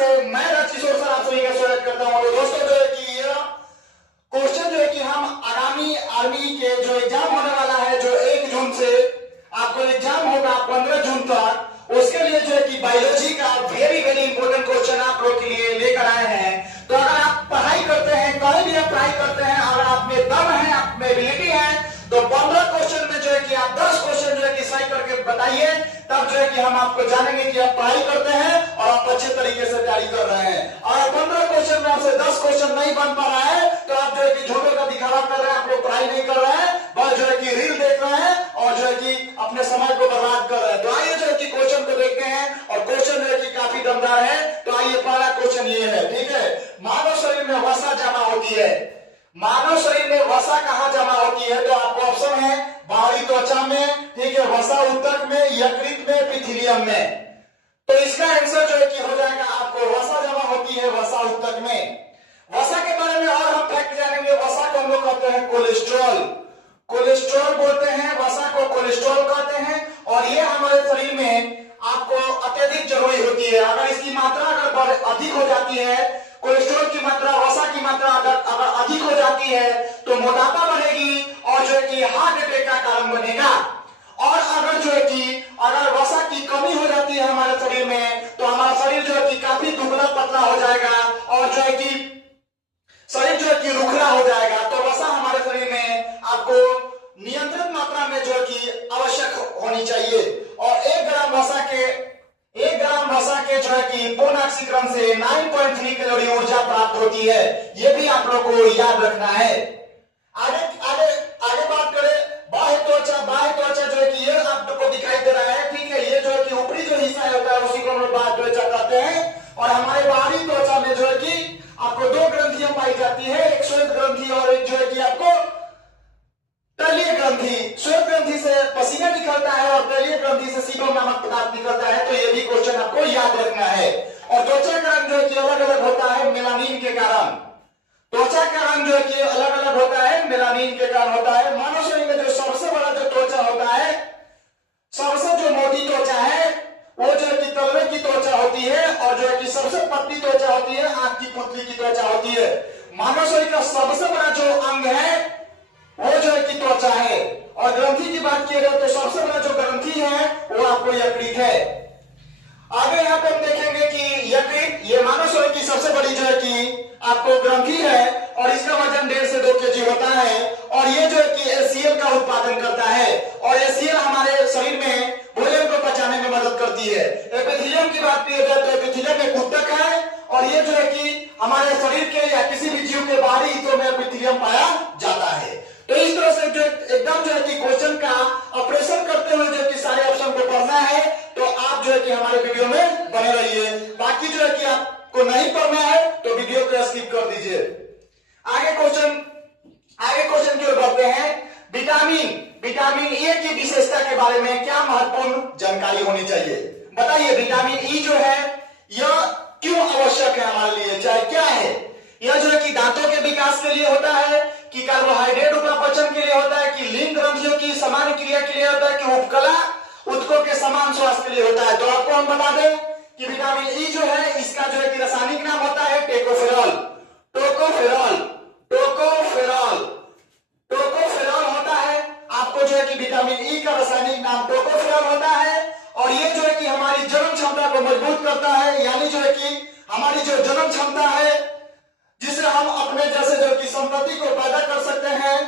से मैं राजकिशोर सर आप सभी का स्वागत करता हूं। तो दोस्तों जो है कि ये क्वेश्चन जो है कि हम आगामी आर्मी के जो एग्जाम होने वाला है, जो 1 जून से आपको एग्जाम होगा 15 जून तक, उसके लिए जो है कि बायोलॉजी का वेरी वेरी इंपॉर्टेंट क्वेश्चन आप लोग के लिए लेकर आए हैं। तो अगर आप पढ़ाई करते हैं, कहीं भी आप पढ़ाई करते हैं, अगर आप में दम है, आप में एबिलिटी है, तो 15 क्वेश्चन में जो है कि आप 10 क्वेश्चन जो है कि सही करके बताइए, तब जो है कि हम आपको जानेंगे कि आप पढ़ाई करते हैं और आप अच्छे तरीके से तैयारी कर रहे हैं। और 15 क्वेश्चन में आपसे 10 क्वेश्चन नहीं बन पा रहा है तो आप जो है कि झूठों का दिखावा कर रहे हैं, आप लोग पढ़ाई नहीं कर रहे हैं, बस जो है कि रील देख रहे हैं और जो है कि अपने समय को बर्बाद कर रहे हैं। तो आइए जो है कि क्वेश्चन को देखते हैं, और क्वेश्चन जो है कि काफी दमदार है। तो आइए पहला क्वेश्चन ये है, ठीक है। मानव शरीर में वसा जमा होती है, मानव शरीर में वसा कहां जमा होती है? तो आपको ऑप्शन है बाहरी त्वचा में, ठीक है, वसा ऊतक में, यकृत में, एपिथेलियम में। तो इसका आंसर जो है कि हो जाएगा आपको वसा जमा होती है वसा ऊतक में। वसा के बारे में और हम फैक्ट जानेंगे। वसा को हम लोग कहते हैं कोलेस्ट्रॉल, कोलेस्ट्रॉल बोलते हैं, वसा को कोलेस्ट्रॉल कहते हैं। और ये हमारे शरीर में आपको अत्यधिक जरूरी होती है। अगर इसकी मात्रा अगर अधिक हो जाती है, कोलेस्ट्रॉल की मात्रा, वसा की मात्रा अगर अधिक हो जाती है तो मोटापा बढ़ेगी और जो है कि हार्ट अटैक का कारण बनेगा। और अगर जो है कि अगर वसा की कमी हो जाती है हमारे शरीर में, तो हमारा शरीर जो है कि काफी दुबला पतला हो जाएगा और जो है कि शरीर जो है कि रुखरा हो जाएगा। तो वसा हमारे शरीर में आपको नियंत्रित मात्रा में जो है कि आवश्यक होनी चाहिए। और 1 ग्राम वसा के जो है कि पूर्ण ऑक्सीकरण से 9.3 कैलोरी ऊर्जा प्राप्त होती है। यह भी आप लोग को याद रखना है। आगे आगे आगे बात करें, बाह्य त्वचा। बाह्य त्वचा जो है कि ये आप लोग को दिखाई दे रहा है, ठीक है। ये जो है कि ऊपरी जो हिस्सा होता है उसी को हम लोग बाह्य त्वचा कहते हैं। और हमारे बाहरी त्वचा में जो है कि आपको 2 ग्रंथियां पाई जाती है, एक श्वेत ग्रंथि और एक जो है कि आपको तैलीय ग्रंथि। श्वेत ग्रंथि से पसीना निकलता है और तैलीय ग्रंथि से सीबम नामक पदार्थ निकलता है। तो ये भी क्वेश्चन आपको याद रखना है। और त्वचा का रंग जो है कि अलग अलग होता है मेलानिन के कारण। त्वचा का रंग जो है कि अलग अलग होता है मेलानिन के कारण होता है। मानव शरीर में जो सबसे बड़ा जो त्वचा होता है, सबसे जो मोटी त्वचा है वो जो है कि तलवे की त्वचा होती है, और जो है कि सबसे पतली त्वचा होती है आंख की पुतली की त्वचा होती है। मानव शरीर का सबसे बड़ा जो अंग है वो जो है कि त्वचा है। और ग्रंथि की बात की जाए तो सबसे बड़ा जो ग्रंथि है वो आपको यकृत है। आगे यहाँ पे हम देखेंगे कि यकृत ये मानव शरीर की सबसे बड़ी जो है कि आपको ग्रंथि है और इसका वजन 1.5 से 2 केजी होता है। और ये जो है कि एचसीएल का उत्पादन करता है और एचसीएल हमारे शरीर में भोजन को पचाने में मदद करती है। एपिथेलियम की बात की जाए तो एपिथेलियम एक ऊतक है और ये जो है कि हमारे शरीर के या किसी भी जीव के बाहरी हिस्सों में एपिथेलियम पाया जाता है। तो इस तरह से जो एकदम जो है कि क्वेश्चन का ऑपरेशन करते हुए जो कि सारे ऑप्शन को पढ़ना है, तो आप जो है कि हमारे वीडियो में बने रहिए। बाकी जो है कि आपको नहीं पढ़ना है तो वीडियो को स्किप कर दीजिए। आगे क्वेश्चन की ओर बढ़ते हैं। विटामिन ए की विशेषता के बारे में क्या महत्वपूर्ण जानकारी होनी चाहिए? बताइए, विटामिन ई जो है यह क्यों आवश्यक है हमारे लिए, चाहे क्या है? यह जो है कि दांतों के विकास के लिए होता है, कि कार्बोहाइड्रेट उपपाचन के लिए होता है, कि लिंग ग्रंथियों की समान क्रिया के लिए होता है, कि उपकला ऊतकों के समान स्वास्थ्य के लिए होता है? तो आपको हम बता दें कि विटामिन ई जो है इसका जो है कि रासायनिक नाम होता है टोकोफेरॉल। टोकोफेरॉल टोकोफेरॉल टोकोफेरॉल होता है। आपको जो है कि विटामिन ई का रासायनिक नाम टोकोफेरॉल होता है। और ये जो है कि हमारी जन्म क्षमता को मजबूत करता है, यानी जो है कि हमारी जो जन्म क्षमता है जिसे हम अपने जैसे जो कि संतति को पैदा कर सकते हैं,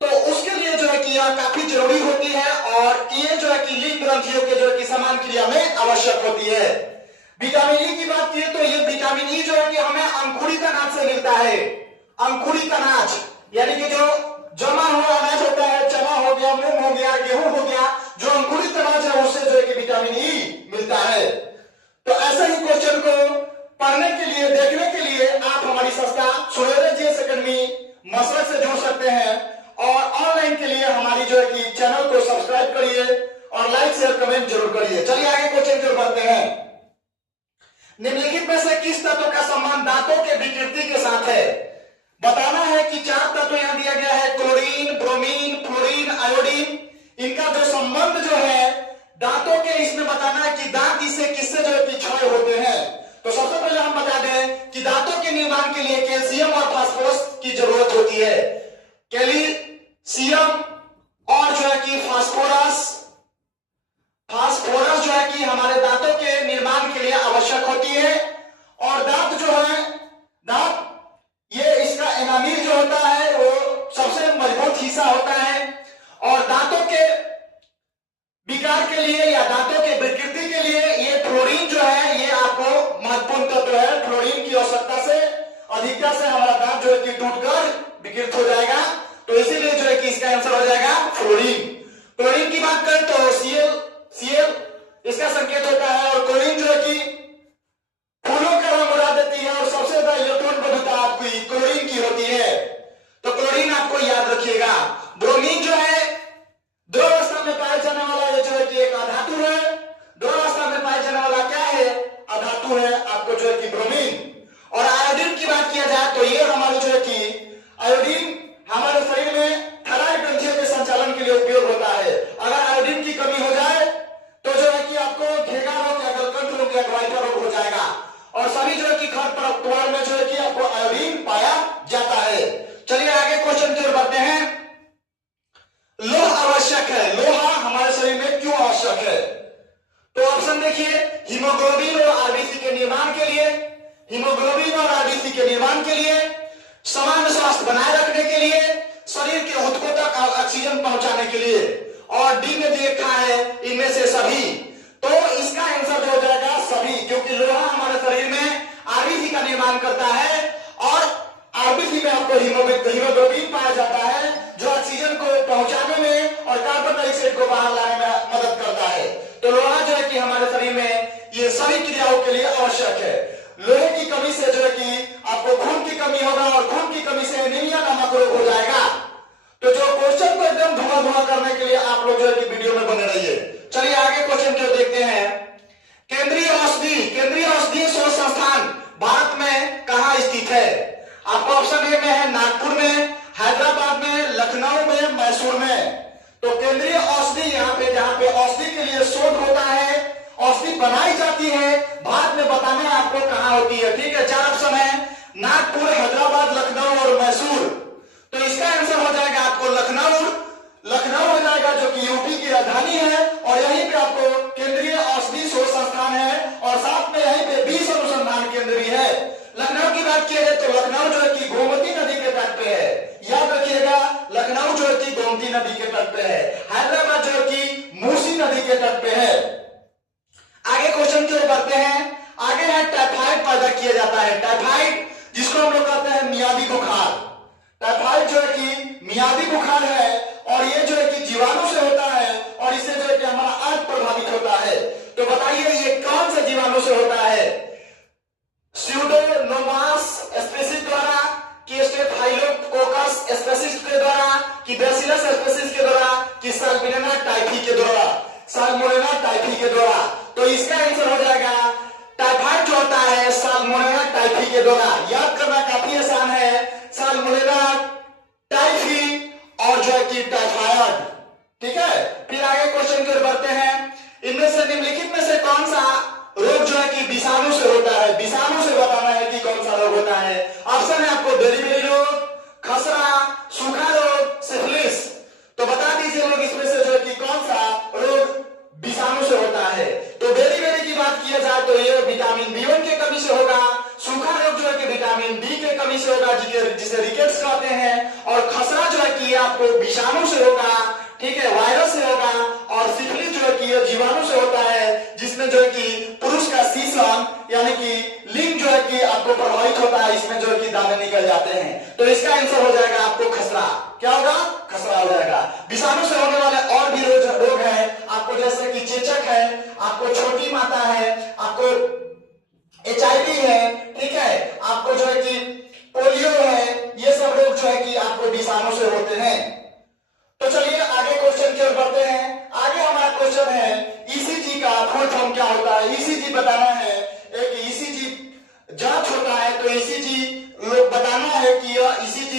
तो उसके लिए जो है कि यह काफी जरूरी होती है। और ये जो है कि लिंग ग्रंथियों के जो है कि समान क्रिया में आवश्यक होती है। विटामिन ई की बात की तो ये विटामिन ई जो है कि हमें अंकुरित अनाज से मिलता है। अंकुरित अनाज यानी कि जो जमा हुआ अनाज होता है, चना हो गया, मूंग हो गया, गेहूं हो गया, जो अंकुरित अनाज है उससे जो है कि विटामिन ई मिलता है। तो ऐसे ही क्वेश्चन को पढ़ने के लिए, देखने के लिए आप हमारी संस्था सूर्योदय जीएस एकेडमी मशरक से जुड़ सकते हैं। और ऑनलाइन के लिए हमारी जो है कि चैनल को सब्सक्राइब करिए और लाइक शेयर कमेंट जरूर करिए। चलिए आगे क्वेश्चन की ओर बढ़ते हैं। निम्नलिखित में से किस तत्व का संबंध दांतों के विकृति के साथ है? बताना है कि 4 तत्व यहां दिया गया है, क्लोरीन, ब्रोमीन, फ्लोरीन, आयोडीन। इनका जो संबंध जो है दांतों के, इसमें बताना है कि दांत इससे किससे जो है कि क्षय होते हैं। तो सबसे पहले हम बता दें कि दांतों के निर्माण के लिए कैल्शियम और फास्फोरस की जरूरत होती है। कैल्शियम और जो है कि फास्फोरस जो है कि हमारे दांतों के निर्माण के लिए आवश्यक होती है। और दांत जो है, दांत ये इसका एनामिल जो होता है वो सबसे मजबूत हिस्सा होता है। और दांतों के विकार के लिए या दांतों के विकृति के लिए ये फ्लोरीन जो है ये आपको महत्वपूर्ण तत्व है। फ्लोरीन की आवश्यकता से अधिकता से हमारा दांत जो है कि टूटकर विकृत हो जाएगा। तो इसीलिए जो है कि इसका आंसर हो जाएगा फ्लोरीन। क्लोरीन की बात करें तो Cl इसका संकेत होता है। और क्लोरीन जो है कि फूलों का रंग उड़ा देती है और सबसे ज्यादा इलेक्ट्रॉन बंधुता आपकी क्लोरीन की होती है। तो क्लोरीन आपको याद रखिएगा। ब्रोमीन जो है द्रवावस्था में पाए जाने वाला ये जो है कि एक अधातु है। द्रवावस्था में पाए जाने वाला क्या है? अधातु है आपको जो है कि ब्रोमीन। और आयोडीन की बात किया जाए तो ये हमारे जो है कि आयोडीन हमारे शरीर में थराइड ग्रंथियों के संचालन के लिए उपयोग होता है। अगर आयोडीन की कमी हो जाए तो जो है कि आपको घेगा रोग या गलकंठ रोग या ग्वाइटर रोग हो जाएगा। और सभी जो है कि खरपतवार में जो है कि आपको आयोडीन पाया जाता है। चलिए आगे क्वेश्चन की ओर बढ़ते हैं। लोहा आवश्यक है, लोहा हमारे शरीर में क्यों आवश्यक है? तो ऑप्शन देखिए, हीमोग्लोबिन और आरबीसी के निर्माण के लिए, हीमोग्लोबिन और आरबीसी के निर्माण के लिए, समान स्वास्थ्य बनाए रखने के लिए, शरीर के ऊतकों तक ऑक्सीजन पहुंचाने के लिए। और डी में देखा है इनमें से सभी। तो इसका आंसर जो हो जाएगा सभी, क्योंकि लोहा हमारे शरीर में आरबीसी का निर्माण करता है और आरबीसी में आपको हीमोग्लोबिन पाया जाता है जो ऑक्सीजन को पहुंचाने में और कार्बन डाइऑक्साइड को बाहर लाने में मदद करता है। तो लोहा जो है कि हमारे शरीर में ये सभी क्रियाओं के लिए आवश्यक है। लोहे की कमी से जो है कि आपको खून की कमी होगा और खून की कमी से एनीमिया नामक रोग हो जाएगा। तो जो क्वेश्चन को एकदम धुआं करने के लिए आप लोग जो है कि वीडियो में बने रहिए। चलिए आगे क्वेश्चन जो देखते हैं। केंद्रीय औषधीय शोध संस्थान भारत में कहां स्थित है? आपको ऑप्शन ए में है नागपुर में, हैदराबाद में, लखनऊ में, मैसूर में। तो केंद्रीय औषधि यहाँ पे जहां पे औषधि के लिए शोध होता है, औषधि बनाई जाती है, भारत में बताना आपको कहां होती है। ठीक है, 4 ऑप्शन है, नागपुर, हैदराबाद, लखनऊ और मैसूर। तो इसका आंसर हो जाएगा आपको लखनऊ हो जाएगा जो कि यूपी की राजधानी है। और यहीं पे आपको केंद्रीय औषधि शोध संस्थान है और साथ में यहीं पे 20 अनुसंधान केंद्र भी है। लखनऊ की बात किया जाए तो लखनऊ जो है कि गोमती नदी के तट पे है। याद रखिएगा, लखनऊ जो है कि गोमती नदी के तट पे है। हैदराबाद जो है कि मूसी नदी के तट पे है। आगे क्वेश्चन की ओर बढ़ते हैं। आगे है टाइफाइड पैदा किया जाता है। टाइफाइड जिसको हम लोग कहते हैं मियादी बुखार। टाइफाइड जो है कि मियादी बुखार है और ये जो है कि जीवाणु से होता है और इससे जो है कि हमारा आंख प्रभावित होता है। तो बताइए ये कौन से जीवाणु से होता है? स्यूडोमोनास स्पीसीज द्वारा, कि स्टेफाइलोकोकस स्पीसीज के द्वारा, कि बैसिलस स्पीसीज के द्वारा, कि साल्मोनेला टाइफी के द्वारा, साल्मोनेला टाइफी के द्वारा। तो इसका आंसर हो जाएगा टाइफाइड जो होता है साल्मोनेला टाइफी के द्वारा। याद करना काफी आसान है, साल्मोनेला टाइफी और जो है कि टाइफाइड। ठीक है, फिर आगे क्वेश्चन की ओर बढ़ते हैं। इनमें से निम्नलिखित में से कौन सा रोग जो है कि विषाणु से होता है? विषाणु से बताना है कि कौन सा रोग होता है। ऑप्शन है आपको बेरी रोग, खसरा, सूखा रोग, सिफिलिस। तो बता दीजिए लोग इसमें से जो है कि कौन सा रोग विषाणु से होता है। तो बेरी की बात किया जाए तो ये विटामिन B1 की कमी से होगा। सूखा रोग जो है कि विटामिन D की कमी से होगा जिसे रिकेट्स कहते हैं। और खसरा जो है कि आपको विषाणु से होगा, ठीक है, वायरस से होगा। और सिफिलिस जो है कि ये जीवाणु से होता है जिसमें जो है कि पुरुष का सीसन यानी कि लिंग जो है कि आपको प्रभावित होता है, इसमें जो है कि दाने निकल जाते हैं। तो इसका आंसर हो जाएगा आपको खसरा। क्या होगा? खसरा हो जाएगा। विषाणु से होने वाले और भी रोग हैं आपको, जैसे कि चेचक है, आपको छोटी माता है, आपको HIV है, ठीक है, आपको जो है कि पोलियो है। ये सब रोग जो है कि आपको विषाणु से होते हैं। तो चलिए आगे क्वेश्चन की ओर बढ़ते हैं। आगे हमारा क्वेश्चन है ECG का फुल फॉर्म क्या होता है? ECG बताना है। एक ECG जांच होता है तो ECG लोग बताना है कि यह ECG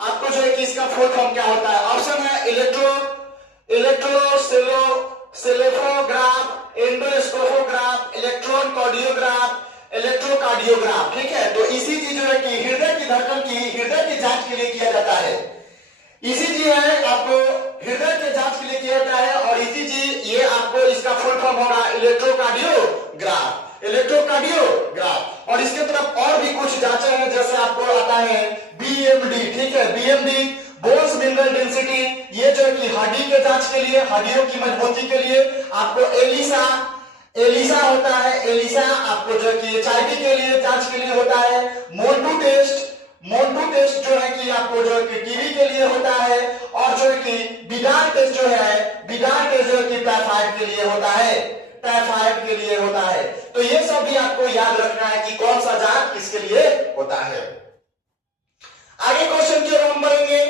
आपको जो है कि इसका फुल फॉर्म क्या होता है। ऑप्शन है इलेक्ट्रोसेलोग्राफ, एंडोस्कोपोग्राफ, इलेक्ट्रॉन कार्डियोग्राफ, इलेक्ट्रोकार्डियोग्राफ, ठीक है। तो ईसीजी जो है कि हृदय की धड़कन की, हृदय की जांच के लिए किया जाता है। ईसीजी है आपको हृदय के जांच के लिए किया जाता है, और ईसीजी ये आपको इसका फुल फॉर्म होगा इलेक्ट्रोकार्डियोग्राफ, इलेक्ट्रोकार्डियोग्राफ। और इसके तरफ और भी कुछ जांचें हैं, जैसे आपको आता है बीएमडी, ठीक है, बीएमडी बोन्स मिनरल डेंसिटी, ये जो है कि हड्डी के जांच के लिए, हड्डियों की मजबूती के लिए। आपको एलिसा, एलिसा होता है, एलिसा आपको जो है कि एचआईवी के लिए जांच के लिए होता है। मोन्टू टेस्ट, मोन्टू टेस्ट जो है कि आपको जो है कि टीबी के लिए होता है। और जो है कि बिडार टेस्ट जो है, बिडार टेस्ट जो है कि टाइफाइड के लिए होता है, टाइफाइड के लिए होता है। तो ये सब भी आपको याद रखना है कि कौन सा जांच किसके लिए होता है। आगे क्वेश्चन की ओर हम बढ़ेंगे।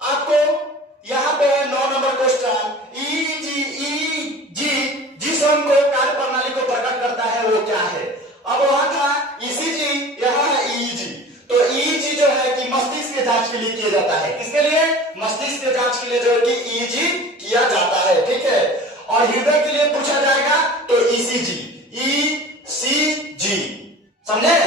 आपको यहां पे 9 नंबर क्वेश्चन, ईईजी जिस अंग को कार्य प्रणाली को प्रकट करता है वो क्या है। अब वहां था ईसीजी, यहां है ईईजी। तो ईईजी जो है कि मस्तिष्क के जांच के लिए किया जाता है। किसके लिए? मस्तिष्क के जांच के लिए जो है कि ईईजी किया जाता है, ठीक है। और हृदय के लिए पूछा जाएगा तो ईसीजी, ईसीजी, समझे।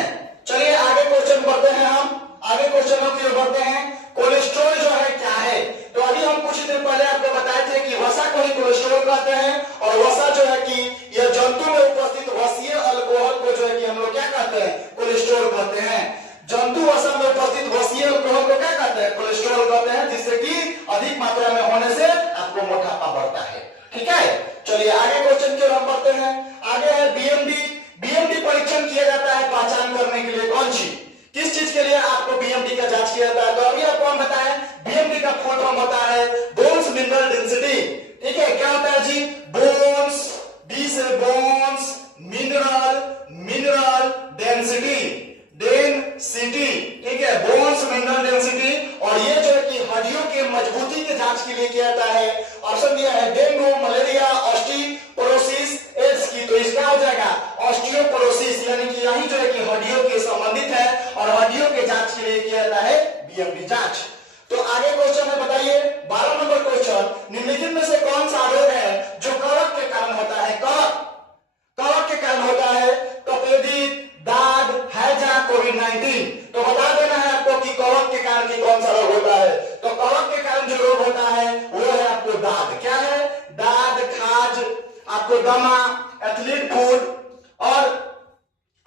चलिए आगे क्वेश्चन बढ़ते हैं, हम आगे क्वेश्चनों की ओर बढ़ते हैं। कोलेस्ट्रॉल जो है क्या है? तो अभी हम कुछ दिन पहले आपको बताए थे कि वसा को ही कोलेस्ट्रॉल कहते हैं। और वसा जो है कि यह जंतु में उपस्थित वसीय अल्कोहल को जो है कि हम लोग क्या कहते हैं? कोलेस्ट्रॉल कहते हैं। जंतु वसा में उपस्थित वसीय अल्कोहल को क्या कहते हैं? कोलेस्ट्रॉल कहते हैं, जिससे कि अधिक मात्रा में होने से आपको मोटापा बढ़ता है, ठीक है। चलिए आगे क्वेश्चन की ओर हम बढ़ते हैं। आगे है बीएमडी। बीएमडी परीक्षण किया जाता है पहचान करने के लिए, कौन सी, किस चीज के लिए आपको बीएमडी का जांच किया जाता है? तो अभी आपको हम बताएं, बीएमडी का फुल फॉर्म होता है बोन्स मिनरल डेंसिटी, ठीक है। क्या होता है जी? बोन्स, डी से bones, mineral, mineral density, density, ठीक है, बोन्स मिनरल डेंसिटी। और ये जो है कि हड्डियों के मजबूती के जांच के लिए किया जाता है। ऑप्शन दिया है डेंगू, मलेरिया, ऑस्टियोपोरोसिस, एड्स की। तो इसका हो जाएगा ऑस्टियोपोरोसिस, यानी कि यही जो है कि हड्डियों के संबंधित है, और हड्डियों के जांच के लिए किया जाता है बीएमडी जांच। तो आगे क्वेश्चन है, बताइए 12 नंबर क्वेश्चन, निम्नलिखित में से कौन सा रोग है जो कवक के कारण होता है? कवक के कारण होता है। कपेदित, दाद, हैजा, कोविड-19। तो बता देना है आपको कि कवक के कारण की कौन सा रोग होता है। तो कवक के कारण जो रोग होता है वो है आपको दाद। क्या है? दाद, खाज, आपको दमा, एथलीट फूड और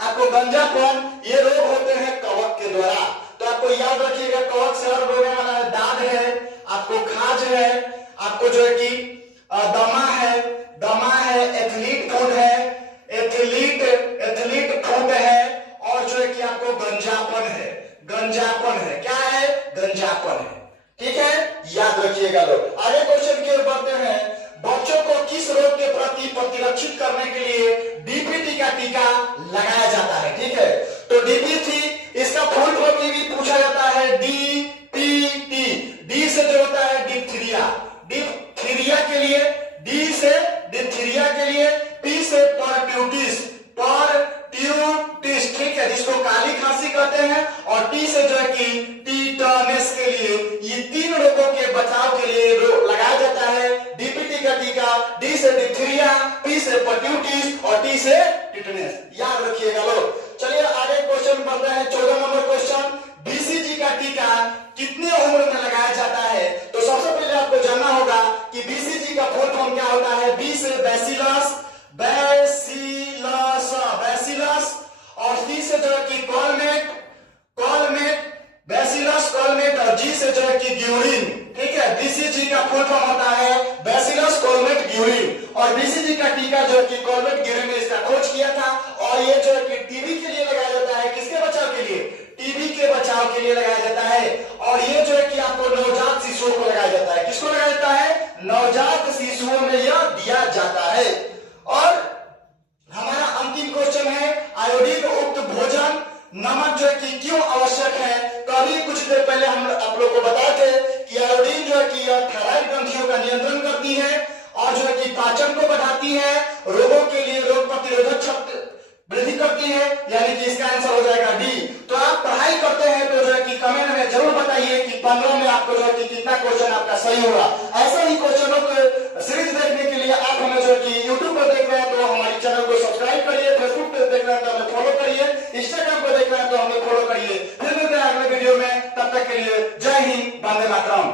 आपको गंजापन, ये रोग होते हैं कवक के द्वारा। तो आपको याद रखिएगा, कवक से हर रोग वाला है, दाद है, आपको खाज है, आपको जो है कि दमा है, दमा है, एथलीट फूड है, एथलीट फूड है, और जो है कि आपको गंजापन है, गंजापन है। क्या है? गंजापन है, ठीक है, याद रखिएगा लोग। आगे क्वेश्चन की ओर बढ़ते हैं। बच्चों को किस रोग के प्रति प्रतिरक्षित करने के लिए डीपीटी का टीका लगाया जाता है, ठीक है। तो डीपीटी, इसका फुल फॉर्म भी पूछा जाता है डीपीटी। डी से जो होता है डिप्थीरिया, डिप्थीरिया के लिए, डी से डिप्थीरिया के लिए, पी से परट्यूटिस, परट्यूटिस, ठीक है, जिसको काली खांसी कहते हैं। और टी से जो है कि टीटानस के लिए। ये तीन रोगों के बचाव के लिए लगाया जाता है डीपीटी का टीका। डी से डिप्थीरिया, पी से परट्यूटिस और टी से टीटानस, याद रखिएगा लोग। चलिए आगे क्वेश्चन बढ़ते हैं। 14 नंबर क्वेश्चन, बीसीजी का टीका कितनी उम्र में लगाया जाता है? तो सबसे पहले आपको जानना होगा कि बीसीजी का फुल फॉर्म क्या होता है। बी से बैसिलस, बैसिलस, बैसिलस, और सी से जो है कि कॉलमेट, कॉलमेट, बैसिलस कॉलमेट, और जी से जो है कि ग्यूरिन, ठीक है। बीसीजी का फुल फॉर्म होता है बैसिलस कॉलमेट ग्यूरिन। और बीसीजी का टीका जो है कि कॉलमेट ग्यूरिन ने इसका खोज किया था। और ये जो है कि टीबी के लिए लगाया जाता है। किसके बचाव के लिए? टीबी के बचाव के लिए लगाया जाता है। और ये जो है कि आपको नवजात शिशुओं को लगाया जाता है। किसको लगाया जाता है? नवजात शिशुओं में यह दिया जाता है। और हमारा अंतिम क्वेश्चन है, आयोडीन युक्त भोजन, नमक जो है कि क्यों आवश्यक है? तो अभी कुछ देर पहले हम आप लोग को बताए थे कि आयोडीन जो है कि थायराइड ग्रंथियों का नियंत्रण करती है, और जो है कि पाचन को बढ़ाती है, रोगों के लिए रोग प्रतिरोधक शक्ति वृद्धि करती है, यानी कि इसका आंसर हो जाएगा डी। तो आप पढ़ाई करते हैं तो जो है कि कमेंट में जरूर बताइए कि 15 में आपको जो है कि कितना क्वेश्चन आपका सही होगा। ऐसे ही क्वेश्चनों को सीरीज देखने के लिए आप हमें जो है कि यूट्यूब पर देख रहे हैं तो हमारे चैनल को सब्सक्राइब करिए, फेसबुक पे देख रहे हैं तो हमें फॉलो करिए। वंदे मातरम।